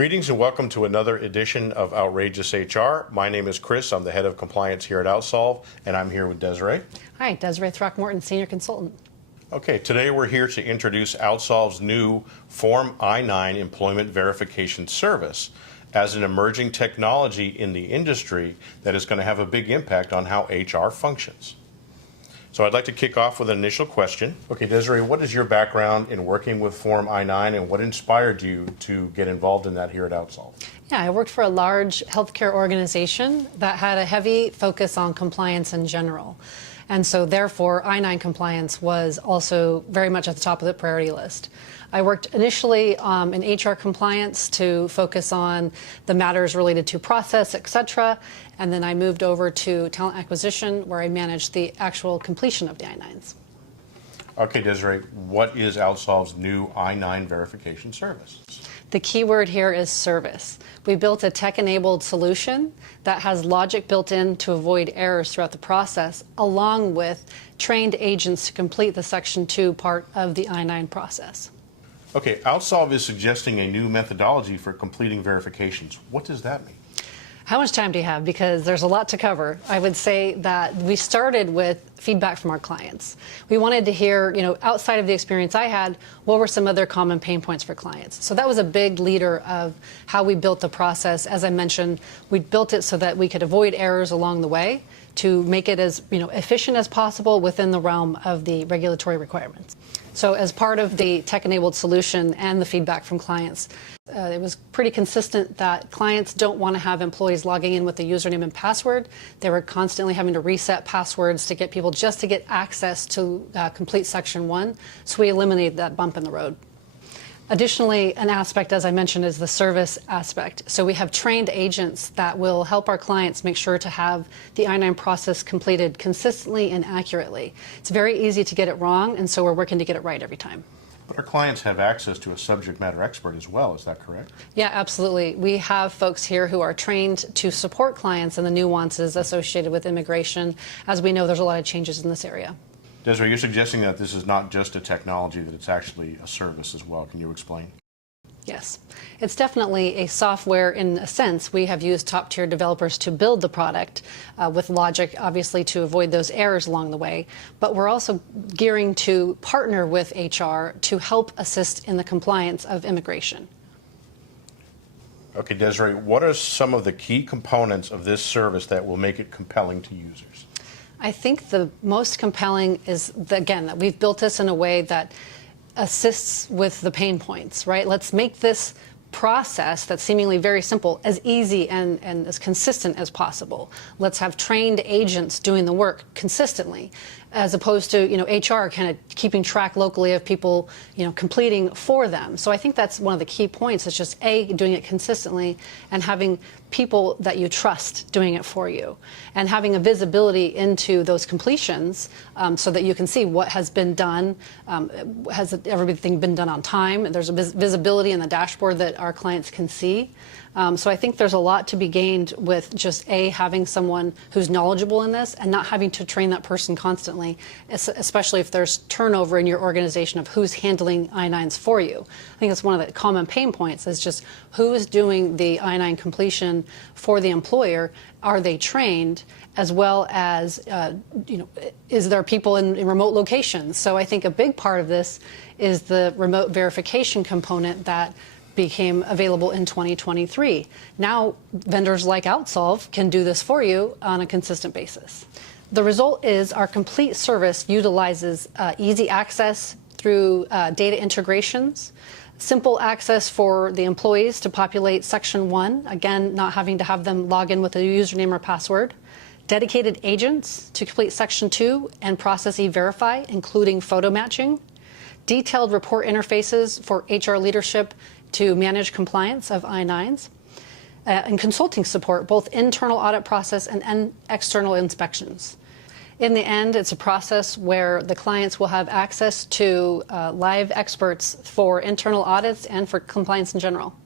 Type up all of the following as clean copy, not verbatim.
Greetings and welcome to another edition of Outrageous HR. My name is Chris. I'm the head of compliance here at OutSolve, and I'm here with Desiree. Hi, Desiree Throckmorton, senior consultant. Okay, today we're here to introduce OutSolve's new Form I-9 employment verification service as an emerging technology in the industry that is going to have a big impact on how HR functions. So I'd like to kick off with an initial question. Okay, Desiree, what is your background in working with Form I-9 and what inspired you to get involved in that here at OutSolve? Yeah, I worked for a large healthcare organization that had a heavy focus on compliance in general. And so therefore, I-9 compliance was also very much at the top of the priority list. I worked initially in HR compliance to focus on the matters related to process, et cetera. And then I moved over to talent acquisition, where I managed the actual completion of the I-9s. Okay, Desiree, what is OutSolve's new I-9 verification service? The key word here is service. We built a tech-enabled solution that has logic built in to avoid errors throughout the process, along with trained agents to complete the Section 2 part of the I-9 process. Okay, OutSolve is suggesting a new methodology for completing verifications. What does that mean? How much time do you have? Because there's a lot to cover. I would say that we started with feedback from our clients. We wanted to hear, outside of the experience I had, what were some other common pain points for clients? So that was a big leader of how we built the process. As I mentioned, we built it so that we could avoid errors along the way to make it as efficient as possible within the realm of the regulatory requirements. So as part of the tech-enabled solution and the feedback from clients, it was pretty consistent that clients don't want to have employees logging in with a username and password. They were constantly having to reset passwords to get people just to get access to complete Section 1. So we eliminated that bump in the road. Additionally, an aspect, as I mentioned, is the service aspect. So we have trained agents that will help our clients make sure to have the I-9 process completed consistently and accurately. It's very easy to get it wrong, and so we're working to get it right every time. But our clients have access to a subject matter expert as well, is that correct? Yeah, absolutely. We have folks here who are trained to support clients in the nuances associated with immigration. As we know, there's a lot of changes in this area. Desiree, you're suggesting that this is not just a technology, that it's actually a service as well. Can you explain? Yes, it's definitely a software in a sense. We have used top-tier developers to build the product with logic, obviously, to avoid those errors along the way. But we're also gearing to partner with HR to help assist in the compliance of immigration. Okay, Desiree, what are some of the key components of this service that will make it compelling to users? I think the most compelling is, again, that we've built this in a way that assists with the pain points, right? Let's make this process that's seemingly very simple as easy and as consistent as possible. Let's have trained agents doing the work consistently, as opposed to HR kind of keeping track locally of people completing for them. So I think that's one of the key points. It's just doing it consistently and having people that you trust doing it for you, and having a visibility into those completions so that you can see what has been done. Has everything been done on time? There's a visibility in the dashboard that our clients can see. So I think there's a lot to be gained with just having someone who's knowledgeable in this and not having to train that person constantly, especially if there's turnover in your organization of who's handling I-9s for you. I think that's one of the common pain points, is just who is doing the I-9 completion for the employer. Are they trained? As well as, is there people in remote locations? So I think a big part of this is the remote verification component that became available in 2023. Now, vendors like OutSolve can do this for you on a consistent basis. The result is our complete service utilizes easy access through data integrations, simple access for the employees to populate Section 1, again, not having to have them log in with a username or password, dedicated agents to complete Section 2 and process E-Verify, including photo matching, detailed report interfaces for HR leadership to manage compliance of I-9s, and consulting support, both internal audit process and external inspections. In the end, it's a process where the clients will have access to live experts for internal audits and for compliance in general.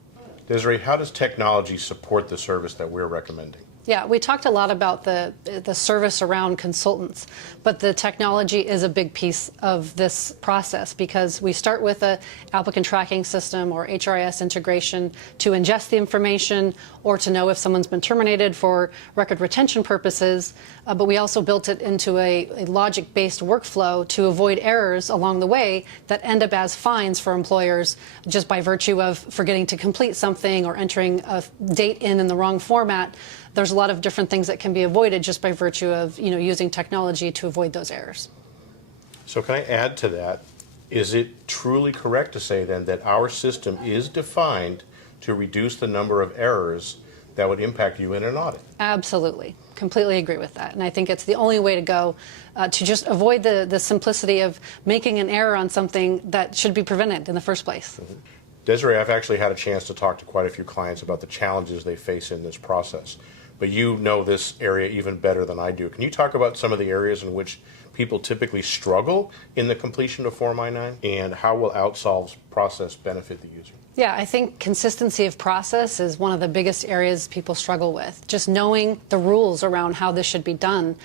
Desiree, how does technology support the service that we're recommending? Yeah, we talked a lot about the service around consultants, but the technology is a big piece of this process because we start with a applicant tracking system or HRIS integration to ingest the information or to know if someone's been terminated for record retention purposes, but we also built it into a logic-based workflow to avoid errors along the way that end up as fines for employers just by virtue of forgetting to complete something or entering a date in the wrong format. There's a lot of different things that can be avoided just by virtue of using technology to avoid those errors. So can I add to that? Is it truly correct to say then that our system is defined to reduce the number of errors that would impact you in an audit? Absolutely. Completely agree with that. And I think it's the only way to go to just avoid the simplicity of making an error on something that should be prevented in the first place. Mm-hmm. Desiree, I've actually had a chance to talk to quite a few clients about the challenges they face in this process. But you know this area even better than I do. Can you talk about some of the areas in which people typically struggle in the completion of Form I-9, and how will OutSolve's process benefit the user? Yeah, I think consistency of process is one of the biggest areas people struggle with. Just knowing the rules around how this should be done.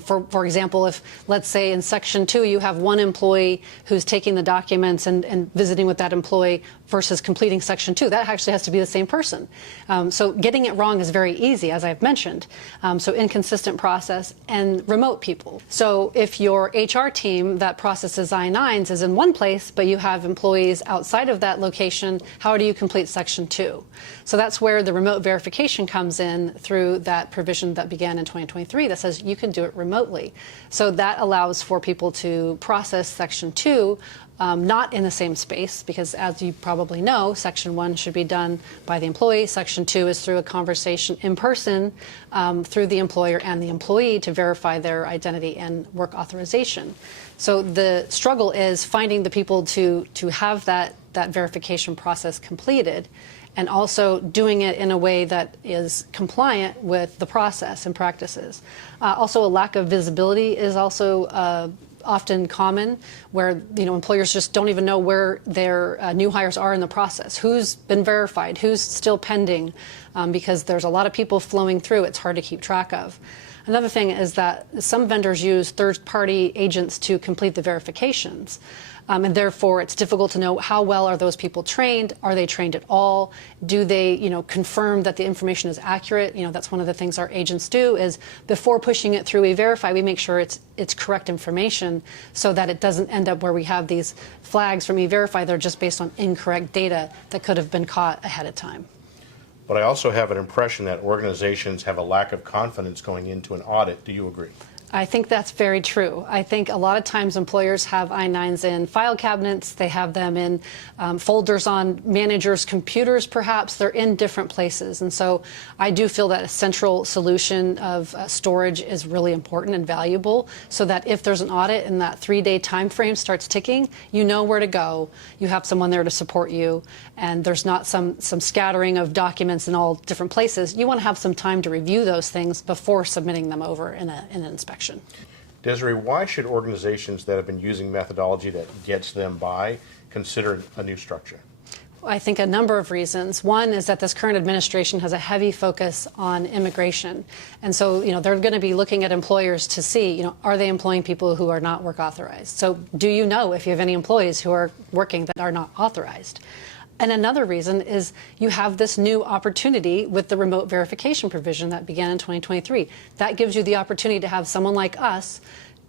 For example, if, let's say, in Section 2, you have one employee who's taking the documents and visiting with that employee versus completing Section 2, that actually has to be the same person. So getting it wrong is very easy, as I've mentioned. So inconsistent process and remote people. So if your HR team that processes I-9s is in one place, but you have employees outside of that location, how do you complete Section 2? So that's where the remote verification comes in through that provision that began in 2023 that says you can do it remotely. So that allows for people to process Section 2 not in the same space, because as you probably know, Section 1 should be done by the employee. Section 2 is through a conversation in person through the employer and the employee to verify their identity and work authorization. So the struggle is finding the people to have that verification process completed, and also doing it in a way that is compliant with the process and practices. Also, a lack of visibility is also often common, where employers just don't even know where their new hires are in the process, who's been verified, who's still pending, because there's a lot of people flowing through. It's hard to keep track of. Another thing is that some vendors use third-party agents to complete the verifications. And therefore, it's difficult to know how well are those people trained. Are they trained at all? Do they, confirm that the information is accurate? That's one of the things our agents do is before pushing it through E-Verify, we make sure it's correct information so that it doesn't end up where we have these flags from E-Verify that are just based on incorrect data that could have been caught ahead of time. But I also have an impression that organizations have a lack of confidence going into an audit. Do you agree? I think that's very true. I think a lot of times employers have I-9s in file cabinets. They have them in folders on managers' computers, perhaps. They're in different places. And so I do feel that a central solution of storage is really important and valuable, so that if there's an audit and that 3-day time frame starts ticking, you know where to go. You have someone there to support you, and there's not some scattering of documents in all different places. You want to have some time to review those things before submitting them over in an inspection. Desiree, why should organizations that have been using methodology that gets them by consider a new structure? I think a number of reasons. One is that this current administration has a heavy focus on immigration. And so, they're going to be looking at employers to see, are they employing people who are not work authorized? So do you know if you have any employees who are working that are not authorized? And another reason is you have this new opportunity with the remote verification provision that began in 2023. That gives you the opportunity to have someone like us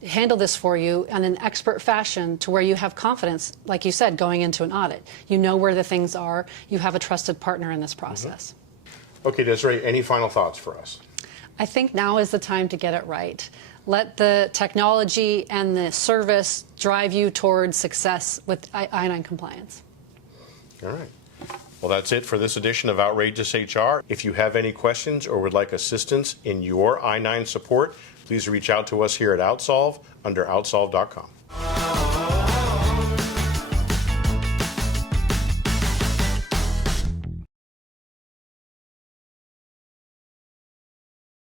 handle this for you in an expert fashion to where you have confidence, like you said, going into an audit. You know where the things are. You have a trusted partner in this process. Mm-hmm. Okay, Desiree, any final thoughts for us? I think now is the time to get it right. Let the technology and the service drive you towards success with I-9 compliance. All right. Well, that's it for this edition of Outrageous HR. If you have any questions or would like assistance in your I-9 support, please reach out to us here at OutSolve under outsolve.com.